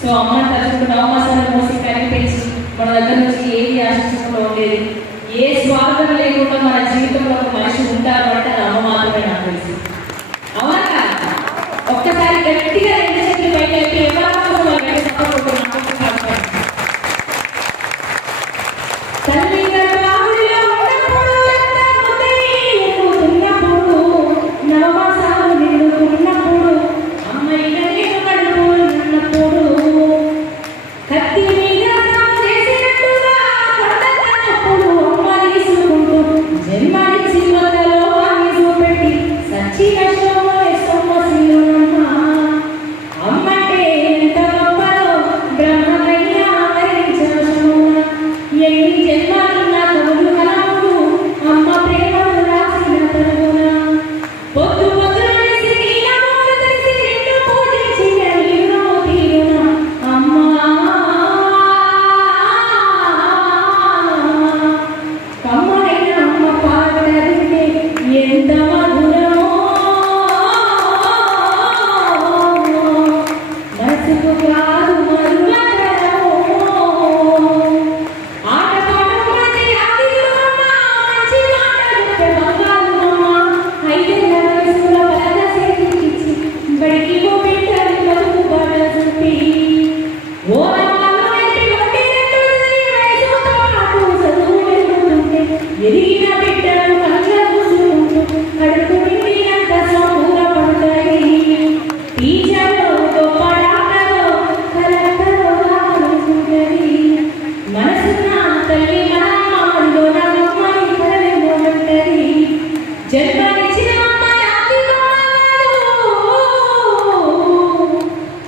So అమ్మ తల్లికి నవమాసాలు మోసి కనిపించి మన దగ్గర నుంచి ఏది ఆశించకుండా ఉండేది. ఏ స్వార్థం లేకుండా మన జీవితంలో ఒక మనిషి ఉంటారు అంటే అది అమ్మ మాత్రమే నాకు తెలుసు. అవునా? ఒక్కసారి గట్టిగా రెండు చేతులు బయట అయితే తల్లి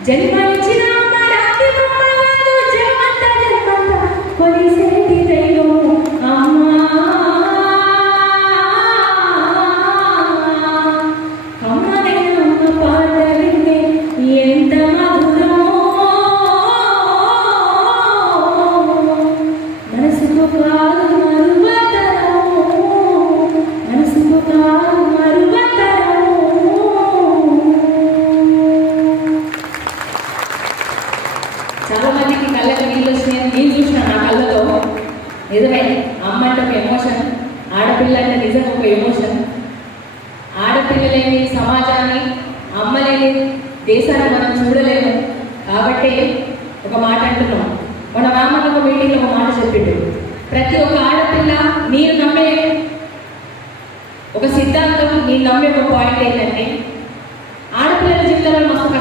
జన్మనిచ్చిన అమ్మ రాతి బొమ్మలవాడు జన్మంత జన్మంత కొలిసేటి దైవం అమ్మ. అమ్మనైన అమ్మ పాట వింటే ఎంత మధురమో, మనసుకు కాదు మరువతరము, మనసుకు కాదు మరువతరము. చాలా మందికి కళ్ళకి నీళ్ళు వచ్చినాయని నేను చూసిన నా కళ్ళలో. నిజమే, అమ్మ అంటే ఒక ఎమోషన్, ఆడపిల్ల అంటే నిజం ఒక ఎమోషన్. ఆడపిల్ల లేని సమాజాన్ని, అమ్మ లేని దేశాన్ని మనం చూడలేము. కాబట్టి ఒక మాట అంటున్నాం. మన మామన్న ఒక మీటింగ్లో ఒక మాట చెప్పిండు, ప్రతి ఒక్క ఆడపిల్ల నేను నమ్మే ఒక సిద్ధాంతం, నేను నమ్మే ఒక పాయింట్ ఏంటంటే ఆడపిల్లల జీవితంలో మస్తు